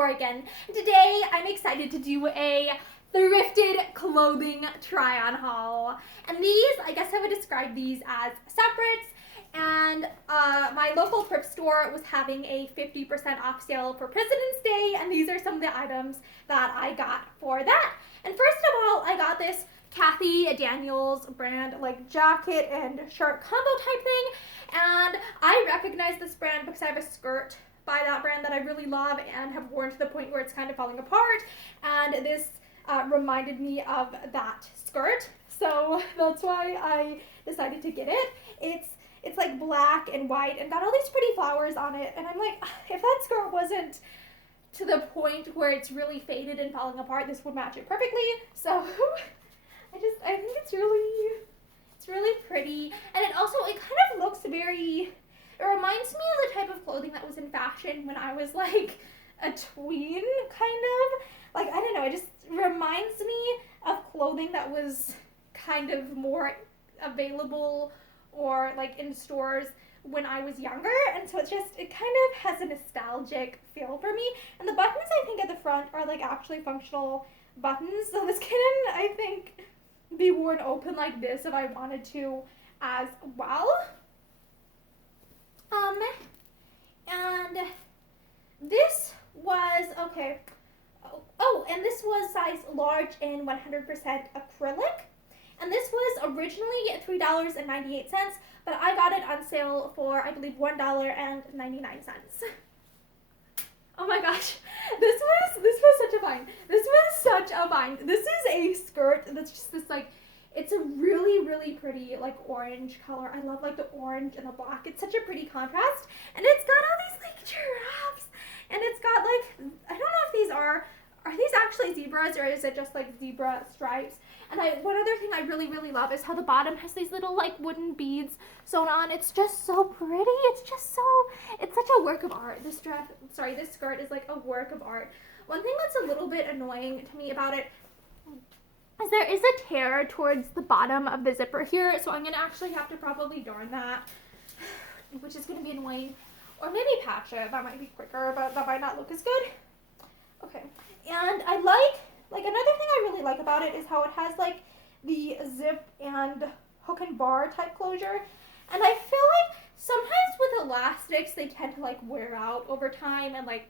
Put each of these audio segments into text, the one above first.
store again. Today I'm excited to do a thrifted clothing try on haul. And these, I guess I would describe these as separates. And my local thrift store was having a 50% off sale for President's Day, and these are some of the items that I got for that. And first of all, I got this Kathy Daniels brand like jacket and shirt combo type thing, and I recognize this brand because I have a skirt by that brand that I really love and have worn to the point where it's kind of falling apart, and this reminded me of that skirt, so that's why I decided to get it. It's like black and white and got all these pretty flowers on it, and I'm like, if that skirt wasn't to the point where it's really faded and falling apart, this would match it perfectly. So I think it's really pretty, and it kind of looks very, it reminds me of the type of clothing that was in fashion when I was like a tween, kind of. Like, I don't know, it just reminds me of clothing that was kind of more available or like in stores when I was younger, and so it kind of has a nostalgic feel for me. And the buttons, I think, at the front are like actually functional buttons, so this can, I think, be worn open like this if I wanted to as well. And this was, okay, and this was size large in 100% acrylic. And this was originally $3.98, but I got it on sale for, I believe, $1.99. Oh my gosh, this was such a find. This was such a find. This is a skirt that's just this like, it's a really, really pretty like orange color. I love like the orange and the black. It's such a pretty contrast, and it's got all these like giraffes, and it's got like, I don't know if these are these actually zebras or is it just like zebra stripes? And one other thing I really, really love is how the bottom has these little like wooden beads sewn on. It's just so pretty. It's such a work of art. This skirt is like a work of art. One thing that's a little bit annoying to me about it is there is a tear towards the bottom of the zipper here, so I'm gonna actually have to probably darn that, which is gonna be annoying. Or maybe patch it, that might be quicker, but that might not look as good. Okay, and I like another thing I really like about it is how it has like the zip and hook and bar type closure. And I feel like sometimes with elastics they tend to like wear out over time and like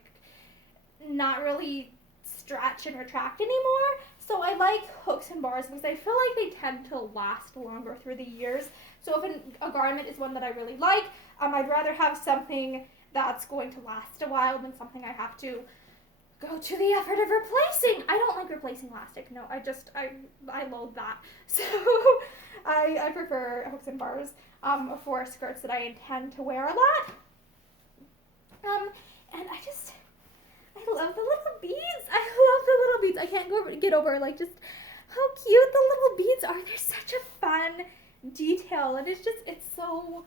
not really stretch and retract anymore. So I like hooks and bars because I feel like they tend to last longer through the years. So if a garment is one that I really like, I'd rather have something that's going to last a while than something I have to go to the effort of replacing. I don't like replacing elastic. No, I loathe that. So I prefer hooks and bars for skirts that I intend to wear a lot. And I love the little beads. I love the little beads. I can't get over like just how cute the little beads are. They're such a fun detail, and it's so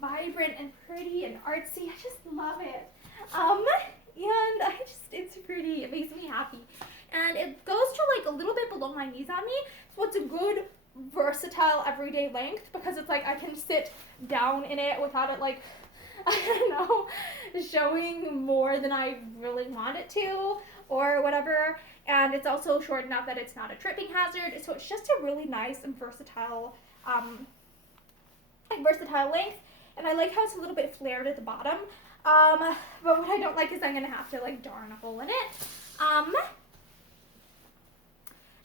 vibrant and pretty and artsy. I just love it. And it's pretty. It makes me happy. And it goes to like a little bit below my knees on me. So it's a good, versatile, everyday length because it's like I can sit down in it without it like, I don't know, showing more than I really want it to or whatever. And it's also short enough that it's not a tripping hazard. So it's just a really nice and versatile length. And I like how it's a little bit flared at the bottom. But what I don't like is I'm going to have to like darn a hole in it.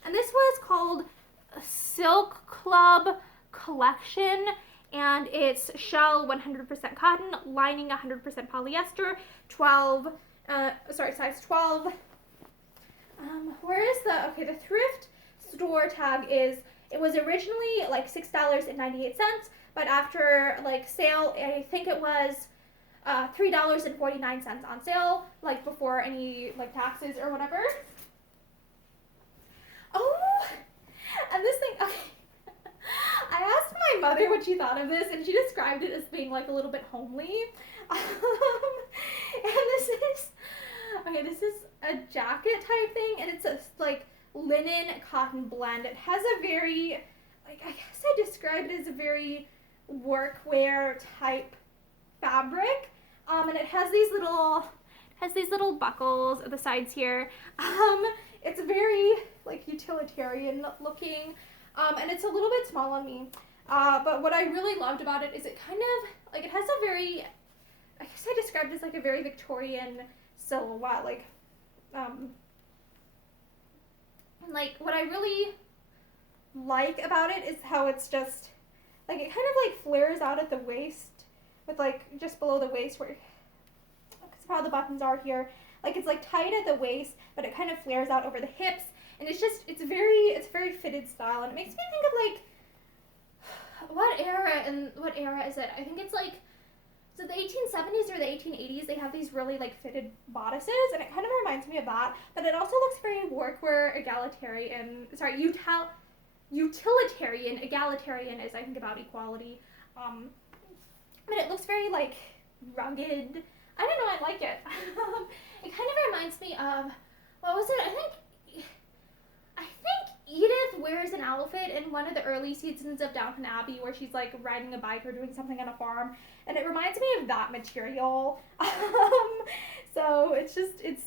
And this was called Silk Club Collection, and it's shell 100% cotton, lining 100% polyester, size 12. Where is the thrift store tag is, it was originally like $6.98, but after like sale, I think it was $3.49 on sale, like before any like taxes or whatever. Oh, and this thing, okay. I asked my mother what she thought of this, and she described it as being like a little bit homely. And this is a jacket type thing, and it's a like linen cotton blend. It has a very, like, I guess I described it as a very workwear type fabric. And it has these little Has these little buckles at the sides here. It's very like utilitarian looking, and it's a little bit small on me. But what I really loved about it is it kind of like it has a very, I guess I described it as like a very Victorian silhouette, like what I really like about it is how it's just like it kind of like flares out at the waist with like just below the waist where because of how the buttons are here, like it's like tight at the waist but it kind of flares out over the hips, and it's just it's very fitted style, and it makes me think of like what era is it? I think it's like so the 1870s or the 1880s, they have these really like fitted bodices, and it kind of reminds me of that, but it also looks very workwear utilitarian. Egalitarian is I think about equality, but it looks very like rugged. I don't know, I like it. It kind of reminds me of, what was it? I think Edith wears an outfit in one of the early seasons of Downton Abbey where she's like riding a bike or doing something on a farm, and it reminds me of that material. So it's just it's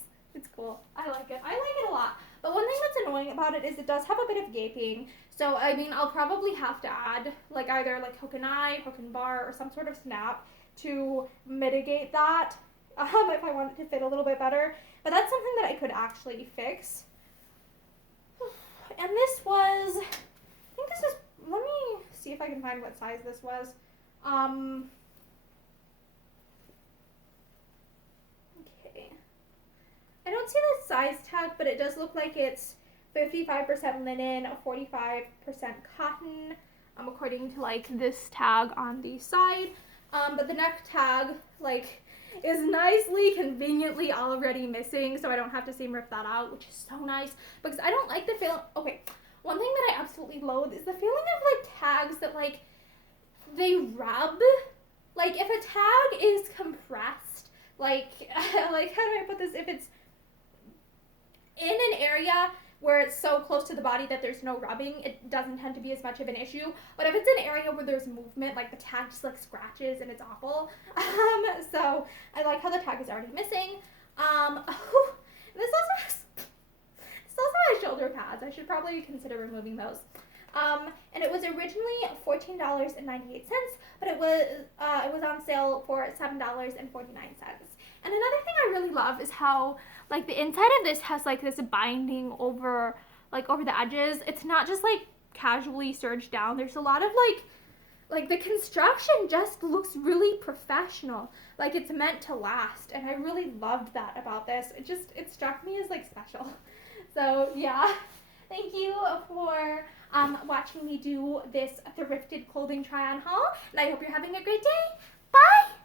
cool. I like it a lot. But one thing that's annoying about it is it does have a bit of gaping. So I mean, I'll probably have to add like either like hook and eye, hook and bar, or some sort of snap to mitigate that if I want it to fit a little bit better. But that's something that I could actually fix. And this was, I think this is, let me see if I can find what size this was. Okay. I don't see the size tag, but it does look like it's 55% linen, 45% cotton, according to like this tag on the side. But the neck tag, like, is nicely, conveniently already missing, so I don't have to seam rip that out, which is so nice, because I don't like the feel. Okay, one thing that I absolutely loathe is the feeling of like tags that like they rub. Like if a tag is compressed, like like how do I put this? If it's in an area where it's so close to the body that there's no rubbing, it doesn't tend to be as much of an issue. But if it's an area where there's movement, like the tag just like scratches and it's awful. So I like how the tag is already missing. This also has shoulder pads. I should probably consider removing those. And it was originally $14.98, but it was on sale for $7.49. And another thing I really love is how like the inside of this has like this binding over the edges. It's not just like casually serged down. There's a lot of like the construction just looks really professional. Like it's meant to last, and I really loved that about this. It struck me as like special. So yeah, thank you for watching me do this thrifted clothing try on haul, and I hope you're having a great day. Bye!